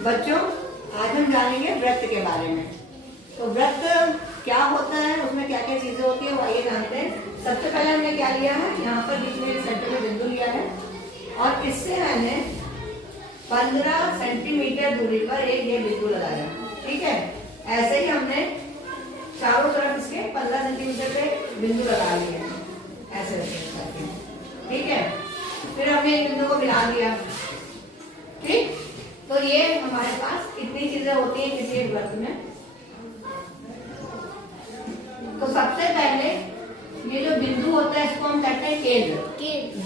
बच्चों, आज हम जानेंगे वृत्त के बारे में। तो वृत्त क्या होता है, उसमें क्या क्या चीजें होती है वो आइए जानते हैं। सबसे पहले हमने क्या लिया है, यहाँ पर बीच में सेंटर में बिंदु लिया है और इससे मैंने 15 सेंटीमीटर दूरी पर एक ये बिंदु लगाया। ठीक है, ऐसे ही हमने चारों तरफ इसके 15 सेंटीमीटर पे बिंदु लगा लिए हैं, ऐसे करके। ठीक है, फिर हमने एक बिंदु को मिला दिया। ठीक, तो ये हमारे पास कितनी चीजें होती हैं किसी एक वृत्त में। तो सबसे पहले ये जो बिंदु होता है इसको हम कहते हैं केंद्र।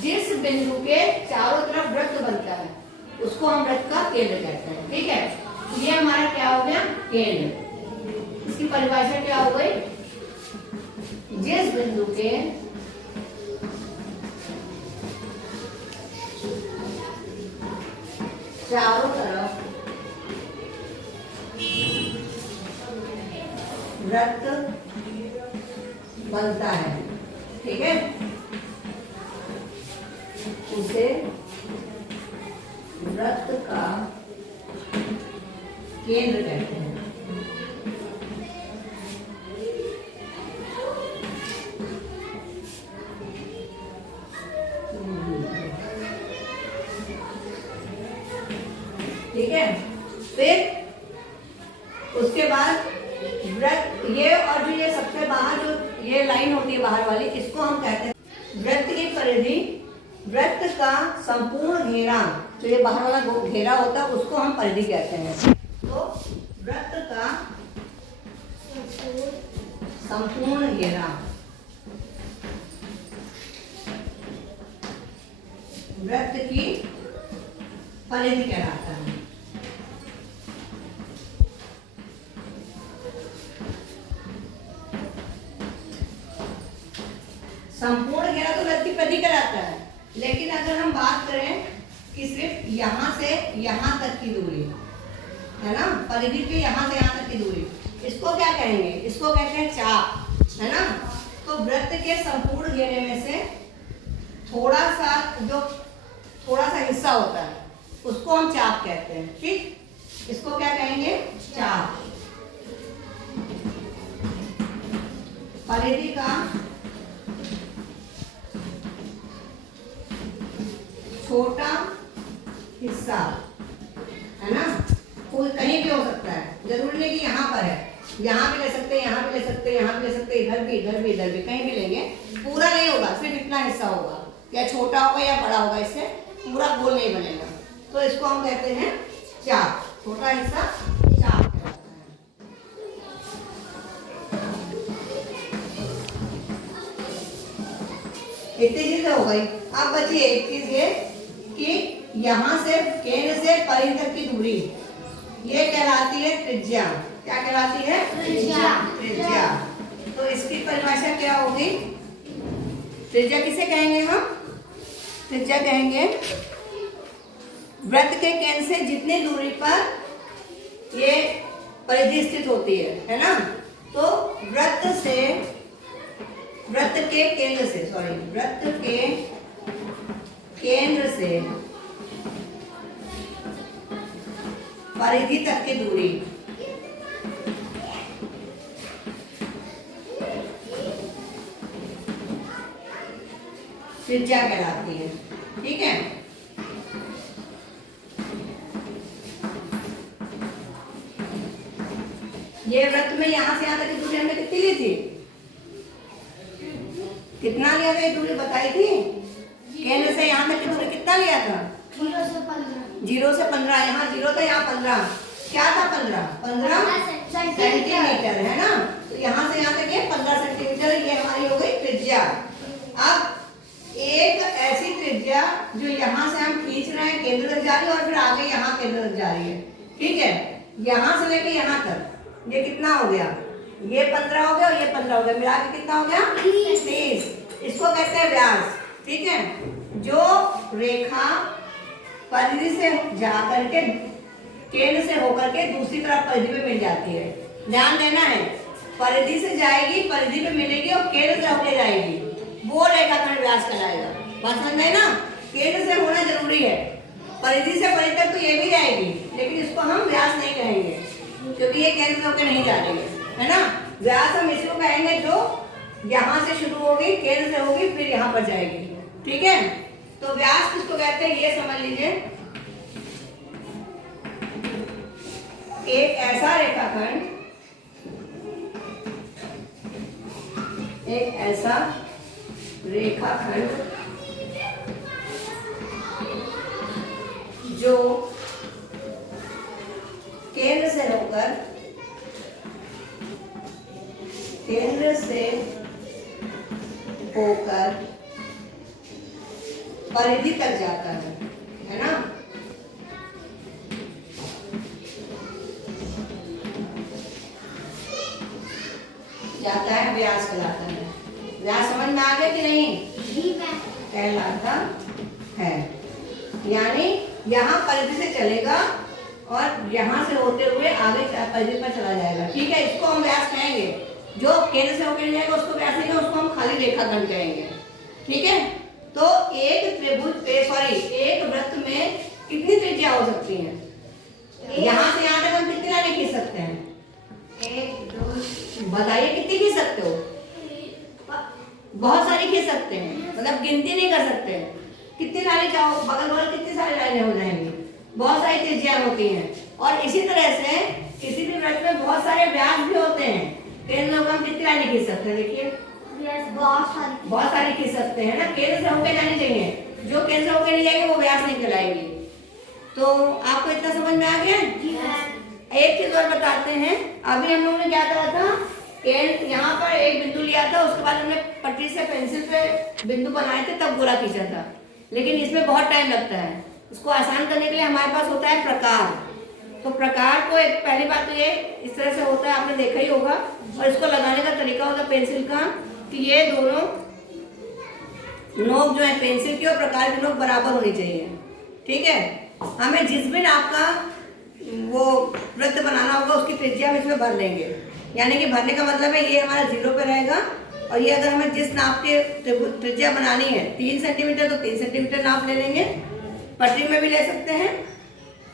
जिस बिंदु के चारों तरफ वृत्त बनता है उसको हम वृत्त का केंद्र कहते हैं। ठीक है, ये हमारा क्या हो गया, केंद्र। इसकी परिभाषा क्या हो गई, जिस बिंदु के चारों तरफ वृत्त बनता है, ठीक है, उसे वृत्त का केंद्र कहते हैं। ठीक है, फिर उसके बाद वृत्त, ये और जो ये सबसे बाहर जो ये लाइन होती है बाहर वाली, इसको हम कहते हैं वृत्त की परिधि। वृत्त का संपूर्ण घेरा, जो ये बाहर वाला घेरा होता है उसको हम परिधि कहते हैं। तो वृत्त का संपूर्ण घेरा वृत्त की परिधि कहलाता है। संपूर्ण घेरा तो वृत्त की परिधि कहलाता है, लेकिन अगर हम बात करें कि सिर्फ यहाँ से यहाँ तक की दूरी है ना, परिधि के यहाँ से यहाँ तक की दूरी, इसको क्या कहेंगे, इसको कहते हैं चाप, है ना। तो वृत्त के संपूर्ण घेरे में से थोड़ा सा हिस्सा होता है उसको हम चाप कहते हैं। ठीक, इसको क्या कहेंगे, चाप। परिधि का छोटा हिस्सा, है ना, कोई कहीं भी हो सकता है, जरूरी नहीं कि यहाँ पर है, यहाँ भी ले सकते हैं, यहाँ भी ले सकते हैं, यहाँ भी ले सकते हैं, इधर भी इधर भी इधर भी, कहीं भी लेंगे, पूरा नहीं होगा, सिर्फ इतना हिस्सा होगा, या छोटा होगा या बड़ा होगा, इससे पूरा गोल नहीं बनेगा। तो इसको हम कहते हैं चाप, छोटा हिस्सा चाप कहलाता है। इतनी चीजें हो गई। अब बची एक चीज ये कि यहाँ से केंद्र से परिधि तक की दूरी, ये कहलाती है त्रिज्या। क्या कहलाती है, त्रिज्या। तो इसकी परिभाषा क्या होगी, त्रिज्या किसे कहेंगे हम, त्रिज्या कहेंगे वृत्त के केंद्र से जितनी दूरी पर ये परिधि स्थित होती है ना। तो वृत्त के केंद्र से परिधि तक की दूरी त्रिज्या कहलाती है। ठीक है, ये वृत्त में यहाँ से यहाँ तक की दूरी हमने कितनी ली थी, कितना लिया था, ये दूरी बताई थी। केंद्र से यहाँ तक की दूरी कितना लिया था, 0 से 15, यहाँ 0 था, यहाँ 15, क्या था, 15 सेंटीमीटर, है ना। तो यहाँ से यहाँ तक ये 15 सेंटीमीटर, ये हमारी हो गई त्रिज्या। अब एक ऐसी त्रिज्या जो यहाँ से हम खींच रहे हैं केंद्र तक जा रही है और फिर आगे यहाँ केंद्र तक जा रही है। ठीक है, यहाँ से लेके यहाँ तक ये कितना हो गया, ये 15 हो गया और ये 15 हो गया, मिला के कितना हो गया, 30। इसको कहते हैं व्यास। ठीक है, जो रेखा परिधि से जा करके केंद्र से होकर के दूसरी तरफ परिधि पे मिल जाती है, ध्यान देना है, परिधि से जाएगी, परिधि पे मिलेगी और केंद्र से होके जाएगी, वो रेखाखंड व्यास कहलाएगा। बात समझ में ना, केंद्र से होना जरूरी है, परिधि से परिधि तक तो ये भी जाएगी, लेकिन इसको हम क्योंकि ये केंद्र से होकर नहीं जाएंगे, है ना। व्यास हम इसको कहेंगे जो यहाँ से शुरू होगी, केंद्र से होगी, फिर यहाँ पर जाएगी, ठीक है। तो व्यास किसको कहते हैं ये समझ लीजिए। एक ऐसा रेखाखंड, एक ऐसा रेखाखंड जो केंद्र से होकर परिधि तक जाता है ना। जाता है, व्यास कहलाता है। व्यास समझ में आ गया कि नहीं? कहलाता है, यानी यहाँ परिधि से चलेगा और यहाँ से होते हुए आगे परिधि पर चला जाएगा, ठीक है। इसको हम व्यास कहेंगे। जो केंद्र से होकर जाएगा उसको व्यास नहीं, उसको हम खाली रेखाखंड कहेंगे, ठीक है। तो एक त्रिभुज पे, सॉरी, एक वृत्त में कितनी त्रिज्या हो सकती है? यहाँ से यहाँ तक हम कितनी लाइनें खींच सकते हैं? 1 2, बताइए कितनी खींच सकते हो? बहुत सारी खींच सकते हैं, मतलब गिनती नहीं कर सकते। कितनी लाइनें चाहो, बगल बगल कितनी सारी लाइनें हो जाएंगी, बहुत सारी त्रिज्या होती हैं। और इसी तरह से किसी भी वृत्त में बहुत सारे व्यास भी होते हैं। केंद्र से हम कितनी लाइनें खींच सकते हैं? देखिए बहुत सारी खींच सकते हैं ना। केंद्र से होकर जानी चाहिए, जो केंद्र से होकर नहीं जाएंगे वो व्यास नहीं कहलाएंगे। तो आपको इतना समझ में आ गया? एक चीज और बताते हैं। अभी हम लोगों ने क्या करा था, यहाँ पर एक बिंदु लिया था, उसके बाद हमने पट्टी से पेंसिल पे बिंदु बनाए थे, तब गोला खींचा था। लेकिन इसमें बहुत टाइम लगता है। इसको आसान करने के लिए हमारे पास होता है प्रकार। तो प्रकार को एक पहली बात तो ये इस तरह से होता है, आपने देखा ही होगा। और इसको लगाने का तरीका होता है पेंसिल का, कि ये दोनों नोक जो है पेंसिल की और प्रकार की नोक बराबर होनी चाहिए, ठीक है। हमें जिस भी नाप का वो वृत्त बनाना होगा उसकी त्रिज्या हम इसमें भर लेंगे। यानी कि भरने का मतलब है ये हमारा 0 पे रहेगा, और ये अगर हमें जिस नाप के त्रिज्या बनानी है 3 सेंटीमीटर, तो 3 सेंटीमीटर नाप ले लेंगे। पटरी में भी ले सकते हैं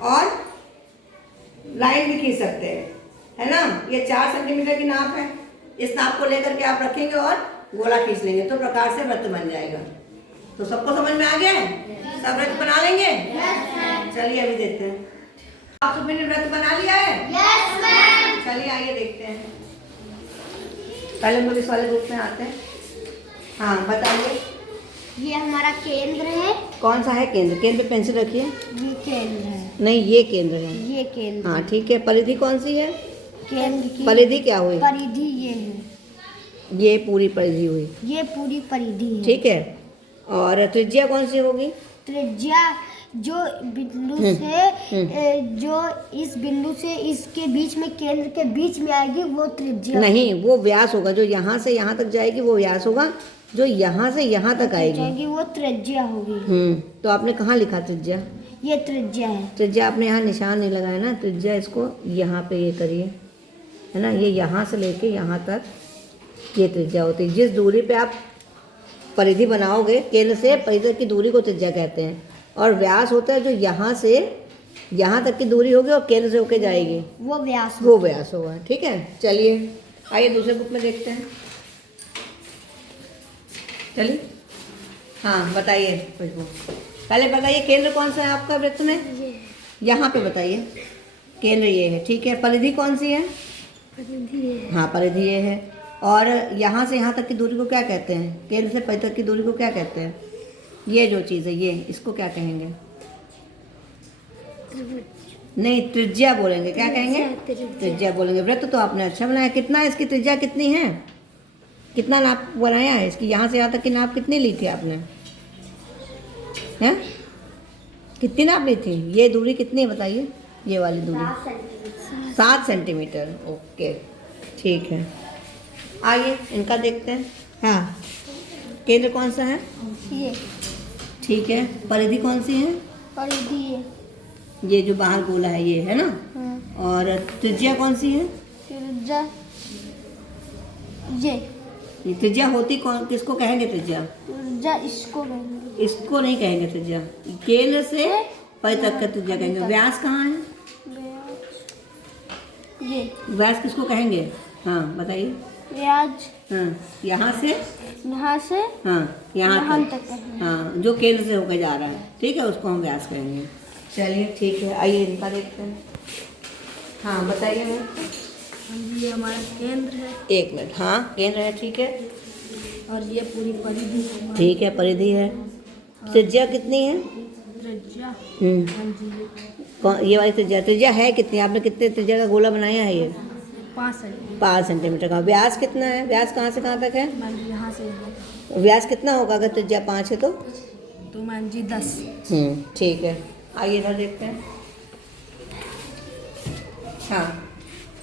और लाइन भी खींच सकते हैं, है ना। ये 4 सेंटीमीटर की नाप है। इस नाप को लेकर के आप रखेंगे और गोला खींच लेंगे, तो प्रकार से वृत्त बन जाएगा। तो सबको समझ में आ गया है? सब वृत्त बना लेंगे? चलिए अभी देखते हैं। आप सभी ने वृत्त बना लिया है? चलिए आइए देखते हैं। पहले हम लोग इस वाले ग्रुप में आते हैं। हाँ बताइए। ये हमारा केंद्र है। कौन सा है केंद्र? केंद्र पे पेंसिल रखिए। ये केंद्र है। नहीं, ये केंद्र है। ये केंद्र। हाँ ठीक है। परिधि कौन सी है? केंद्र की परिधि क्या हुई? परिधि ये है। ये पूरी परिधि हुई। ये पूरी परिधि है, ठीक है। और त्रिज्या कौन सी होगी? त्रिज्या जो बिंदु से जो इस बिंदु से इसके बीच में, केंद्र के बीच में आएगी वो त्रिज्या नहीं, वो व्यास होगा। जो यहाँ से यहाँ तक जाएगी वो व्यास होगा, जो यहाँ से यहाँ तक आएगी वो त्रिज्या होगी। तो आपने कहाँ लिखा त्रिज्या? ये त्रिज्या है। त्रिज्या आपने यहाँ निशान नहीं लगाया ना। त्रिज्या इसको यहाँ पे ये करिए, है ना। ये यहाँ से लेके यहाँ तक ये त्रिज्या होती है। जिस दूरी पे आप परिधि बनाओगे, केंद्र से परिधि की दूरी को त्रिज्या कहते हैं। और व्यास होता है जो यहाँ से यहाँ तक की दूरी होगी और केंद्र से होके जाएगी, वो व्यास होगा, ठीक है। चलिए आइए दूसरे बुक में देखते हैं। चलिए हाँ बताइए खुशबू। पहले बताइए केंद्र कौन सा है आपका वृत्त में? यहाँ पे बताइए। केंद्र ये है, ठीक है। परिधि कौन सी है? हाँ परिधि ये है। और यहाँ से यहाँ तक की दूरी को क्या कहते हैं? केंद्र से परिधि तक की दूरी को क्या कहते हैं? ये जो चीज़ है ये, इसको क्या कहेंगे? नहीं, त्रिज्या बोलेंगे। क्या कहेंगे? त्रिज्या बोलेंगे। वृत्त तो आपने अच्छा बनाया। कितना इसकी त्रिज्या कितनी है? कितना नाप बनाया है इसकी? यहाँ से यहाँ तक की नाप कितनी ली थी आपने? हैं? कितनी नाप ली थी? ये दूरी कितनी है बताइए? ये वाली दूरी 7 सेंटीमीटर। ओके ठीक है। आइए इनका देखते हैं। हाँ केंद्र कौन सा है? ये ठीक है। परिधि कौन सी है? परिधि ये जो बाहर गोला है ये, है ना। और त्रिज्या कौन सी है? त्रिज्या ये त्रिज्या होती कौन, किसको कहेंगे त्रिज्या? त्रिज्या इसको कहेंगे। इसको नहीं कहेंगे त्रिज्या। केंद्र से परिधि तक का त्रिज्या कहेंगे। व्यास कहाँ है? ये व्यास किसको कहेंगे? हाँ बताइए। व्याज हाँ यहाँ से यहाँ यहाँ तक तक। है। हाँ जो केंद्र से होकर जा रहा है, ठीक है, उसको हम व्यास कहेंगे। चलिए ठीक है, आइए इनका देखते हैं। हाँ बताइए मैम। ये हमारा केंद्र है 1 मिनट। हाँ केंद्र है, ठीक है। और ये पूरी परिधि है। ठीक है, परिधि है। त्रिज्या कितनी है? त्रिज्या ये वाली त्रिज्या है कितनी? आपने कितने त्रिज्या का गोला बनाया है? ये 5 सेंटीमीटर का। व्यास कितना है? व्यास कहाँ से कहाँ तक है? यहाँ से यहाँ व्यास कितना होगा अगर त्रिज्या 5 है तो? तो मैम जी 10। ठीक है, आइए इधर देखते हैं। हाँ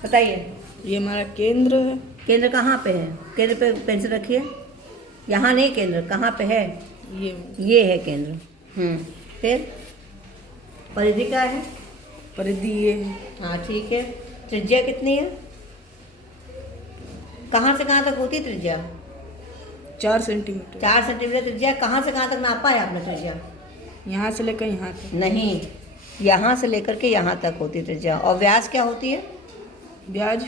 बताइए। ये हमारा केंद्र है। केंद्र कहाँ पे है? केंद्र पे पेंसिल रखिए। यहाँ नहीं, केंद्र कहाँ पे है? ये है केंद्र। फिर परिधि क्या है? परिधि ये है। हाँ ठीक है। त्रिज्या कितनी है? कहाँ से कहाँ तक होती है त्रिज्या? 4 सेंटीमीटर। 4 सेंटीमीटर त्रिज्या। कहाँ से कहाँ तक नापा है आपने त्रिज्या? यहाँ से लेकर यहाँ तक। नहीं, यहाँ से लेकर के यहाँ तक होती है त्रिज्या। और व्यास क्या होती है? ब्याज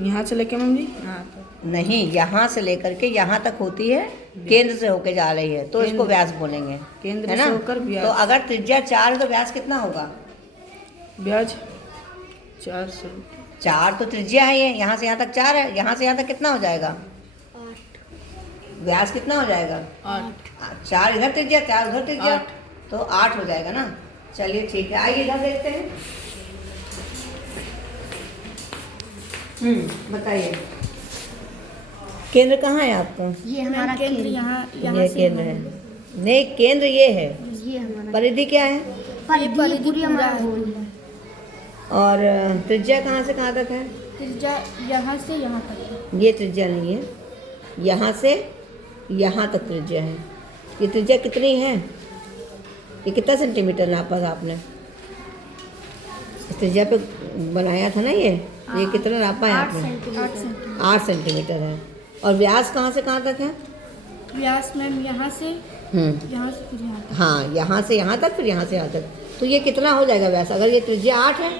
यहाँ से लेकर मैम जी यहाँ तक। नहीं, यहाँ से लेकर के यहाँ तक होती है, केंद्र से होके जा रही है, तो इसको व्यास बोलेंगे, केंद्र है ना? से होकर ब्याज। तो अगर त्रिज्या 4 है तो व्यास कितना होगा? ब्याज 4 से 4 तो त्रिज्या है, ये यहाँ से यहाँ तक 4 है, यहाँ से यहाँ तक कितना हो जाएगा? 8। व्यास कितना हो जाएगा? 8। 4 इधर त्रिज्या, 4 उधर त्रिज्या, 8। तो 8 हो जाएगा ना। चलिए ठीक है, आइए इधर देखते हैं। बताइए केंद्र कहाँ है आपका? ये हमारा केंद्र यहाँ ये केंद्र है। नहीं, केंद्र ये है। ये हमारा परिधि क्या है? परिधि पूरी हमारा गोल है। और त्रिज्या कहाँ से कहाँ तक है? त्रिज्या यहाँ से यहाँ तक है। ये त्रिज्या नहीं है, यहाँ से यहाँ तक त्रिज्या है। ये त्रिज्या कितनी है? ये कितना सेंटीमीटर नापा था आपने? इस त्रिज्या पे बनाया था ना ये कितना नापा है आपने? 8 सेंटीमीटर है। और व्यास कहाँ से कहाँ तक है? व्यास मैम यहाँ से यहाँ से फिर यहाँ तक। हाँ, यहाँ से यहाँ तक, फिर यहाँ से यहाँ तक। तो ये कितना हो जाएगा व्यास? अगर ये त्रिज्या 8 है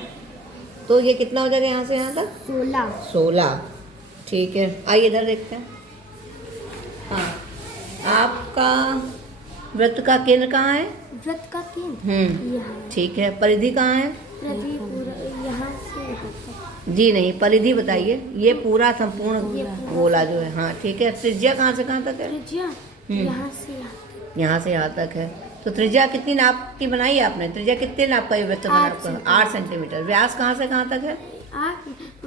तो ये कितना हो जाएगा यहाँ से यहाँ तक? 16। ठीक है, आइए इधर देखते हैं। हाँ, आपका वृत्त का केंद्र कहाँ है? वृत्त का केंद्र ठीक है। परिधि कहाँ है? परिधि पूरा यहाँ से यहाँ तक। जी नहीं, परिधि बताइए। ये पूरा संपूर्ण गोला जो है। हाँ ठीक है। त्रिज्या कहाँ से कहाँ तक है? त्रिज्या यहाँ से यहाँ तक। यहाँ से यहाँ तक है। तो त्रिज्या कितनी नाप की बनाई है आपने? त्रिज्या कितने नाप का ये वृत्त बना आपका? 8 सेंटीमीटर। व्यास कहाँ से कहाँ तक है?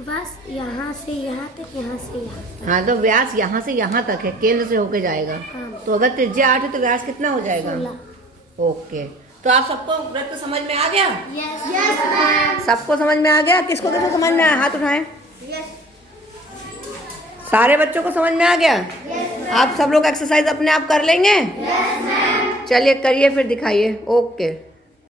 बस यहाँ से यहाँ तक, यहाँ से यहाँ तक। हाँ, तो व्यास यहाँ से यहाँ तक है, केंद्र से होके जाएगा। हाँ। तो अगर त्रिज्या 8 है तो व्यास कितना हो जाएगा? 16। ओके, तो आप सबको वृत्त समझ में आ गया? Yes ma'am. सबको समझ में आ गया? किसको किसको समझ में आया? हाथ उठाएं। सारे बच्चों को समझ में आ गया? आप सब लोग एक्सरसाइज अपने आप कर लेंगे? चलिए करिए, फिर दिखाइए। ओके।